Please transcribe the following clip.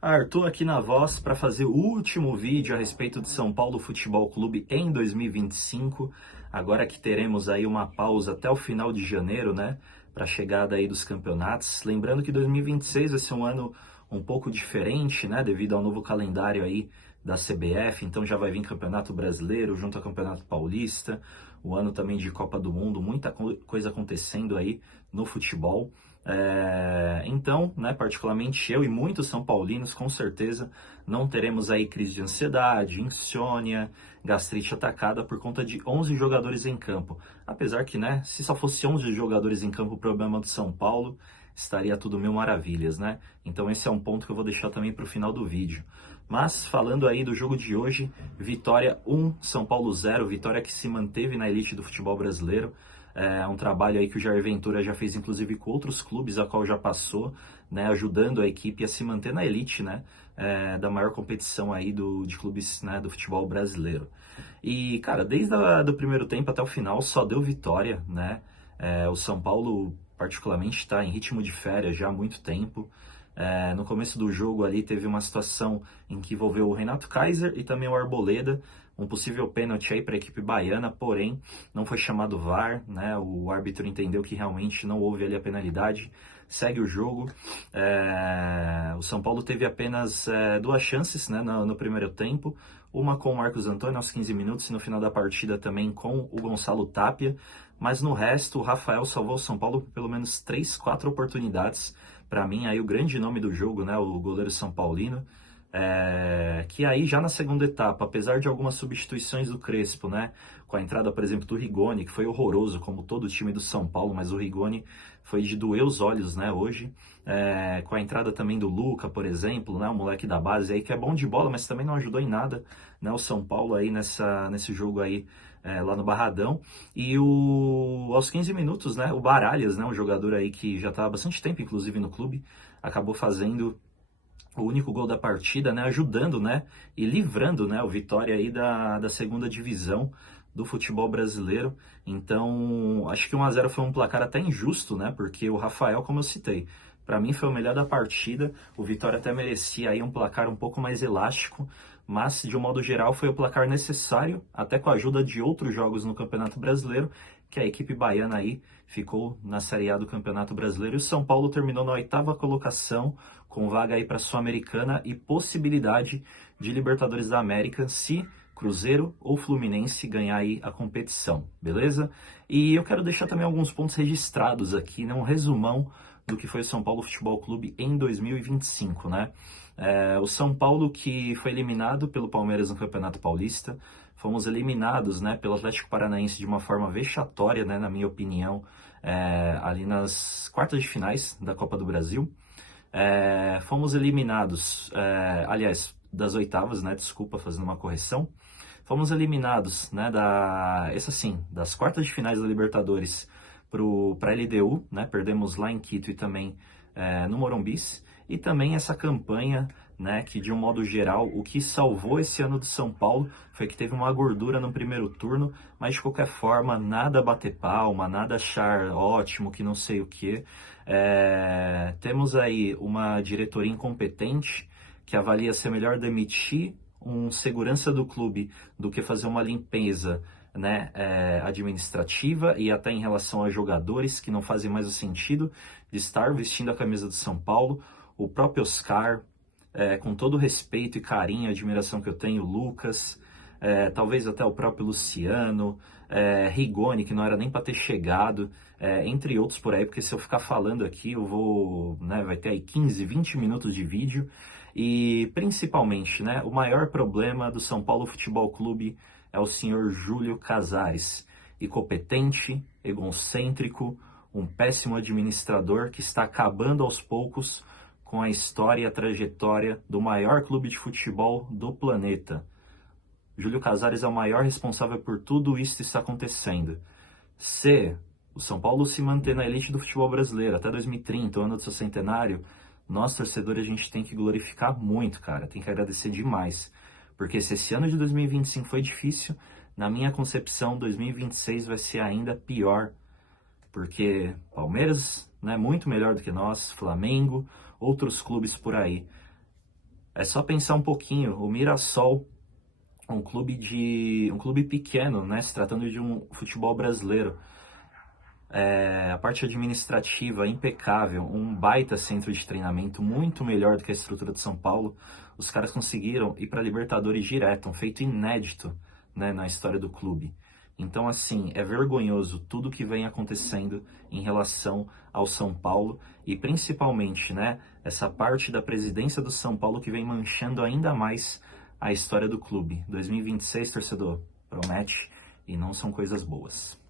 Arthur aqui na voz para fazer o último vídeo a respeito de São Paulo Futebol Clube em 2025. Agora que teremos aí uma pausa até o final de janeiro, né, para a chegada aí dos campeonatos. Lembrando que 2026 vai ser um ano um pouco diferente, né, devido ao novo calendário aí da CBF. Então já vai vir Campeonato Brasileiro junto ao Campeonato Paulista, o ano também de Copa do Mundo, muita coisa acontecendo aí no futebol. Então, né, particularmente eu e muitos São Paulinos, com certeza, não teremos aí crise de ansiedade, insônia, gastrite atacada por conta de 11 jogadores em campo. Apesar que, né, se só fosse 11 jogadores em campo, o problema do São Paulo estaria tudo mil maravilhas, né? Então esse é um ponto que eu vou deixar também para o final do vídeo. Mas falando aí do jogo de hoje, Vitória 1, São Paulo 0, Vitória que se manteve na elite do futebol brasileiro. É um trabalho aí que o Jair Ventura já fez, inclusive, com outros clubes a qual já passou, né, ajudando a equipe a se manter na elite, né, da maior competição aí de clubes, né, do futebol brasileiro. E, cara, desde do primeiro tempo até o final só deu vitória, né? O São Paulo, particularmente, está em ritmo de férias já há muito tempo. No começo do jogo ali teve uma situação em que envolveu o Renato Kaiser e também o Arboleda, um possível pênalti aí para a equipe baiana, porém não foi chamado VAR, né? O árbitro entendeu que realmente não houve ali a penalidade, segue o jogo. O São Paulo teve apenas duas chances, né, no primeiro tempo, uma com o Marcos Antônio aos 15 minutos e no final da partida também com o Gonçalo Tapia, mas no resto o Rafael salvou o São Paulo por pelo menos 3, 4 oportunidades. Para mim aí o grande nome do jogo, né, o goleiro São Paulino. Que aí já na segunda etapa, apesar de algumas substituições do Crespo, né, com a entrada, por exemplo, do Rigoni, que foi horroroso, como todo o time do São Paulo, mas o Rigoni foi de doer os olhos, né, hoje, com a entrada também do Luca, por exemplo, né, o moleque da base aí, que é bom de bola, mas também não ajudou em nada, né, o São Paulo aí nesse jogo aí, lá no Barradão, e aos 15 minutos, né, o Baralhas, né, um jogador aí que já está há bastante tempo, inclusive, no clube, acabou fazendo o único gol da partida, né, ajudando, né, e livrando, né, o Vitória aí da segunda divisão do futebol brasileiro. Então, acho que 1-0 foi um placar até injusto, né, porque o Rafael, como eu citei, para mim foi o melhor da partida. O Vitória até merecia aí um placar um pouco mais elástico, mas de um modo geral foi o placar necessário, até com a ajuda de outros jogos no Campeonato Brasileiro, que a equipe baiana aí ficou na Série A do Campeonato Brasileiro. E o São Paulo terminou na 8ª colocação, com vaga aí para a Sul-Americana e possibilidade de Libertadores da América se Cruzeiro ou Fluminense ganhar aí a competição, beleza? E eu quero deixar também alguns pontos registrados aqui, né? Um resumão do que foi o São Paulo Futebol Clube em 2025, né? O São Paulo que foi eliminado pelo Palmeiras no Campeonato Paulista, fomos eliminados, né, pelo Atlético Paranaense de uma forma vexatória, né, na minha opinião, ali nas quartas de finais da Copa do Brasil. Fomos eliminados, aliás, das oitavas, né? Desculpa, fazendo uma correção. Fomos eliminados, né? Essa sim, das quartas de finais da Libertadores para a LDU, né? Perdemos lá em Quito e também no Morumbis. E também essa campanha, né? Que de um modo geral, o que salvou esse ano do São Paulo foi que teve uma gordura no primeiro turno, mas de qualquer forma, nada bater palma, nada achar ótimo, que não sei o que. Temos aí uma diretoria incompetente que avalia ser melhor demitir um segurança do clube do que fazer uma limpeza, né, administrativa e até em relação a jogadores que não fazem mais o sentido de estar vestindo a camisa do São Paulo. O próprio Oscar, com todo o respeito e carinho e admiração que eu tenho, Lucas, talvez até o próprio Luciano, Rigoni, que não era nem para ter chegado, entre outros por aí, porque se eu ficar falando aqui, eu vou, né, vai ter aí 15, 20 minutos de vídeo. E principalmente, né, o maior problema do São Paulo Futebol Clube é o senhor Júlio Casares, incompetente, egocêntrico, um péssimo administrador que está acabando aos poucos com a história e a trajetória do maior clube de futebol do planeta. Júlio Casares é o maior responsável por tudo isso que está acontecendo. Se o São Paulo se manter na elite do futebol brasileiro até 2030, o ano do seu centenário, nós, torcedores, a gente tem que glorificar muito, cara. Tem que agradecer demais. Porque se esse ano de 2025 foi difícil, na minha concepção, 2026 vai ser ainda pior. Porque Palmeiras, né, muito melhor do que nós, Flamengo, outros clubes por aí. É só pensar um pouquinho, o Mirassol, um clube pequeno, né, se tratando de um futebol brasileiro. A parte administrativa impecável, um baita centro de treinamento muito melhor do que a estrutura de São Paulo. Os caras conseguiram ir para Libertadores direto, um feito inédito, né, na história do clube. Então, assim, é vergonhoso tudo que vem acontecendo em relação ao São Paulo e principalmente, né, essa parte da presidência do São Paulo que vem manchando ainda mais a história do clube. 2026, torcedor, promete e não são coisas boas.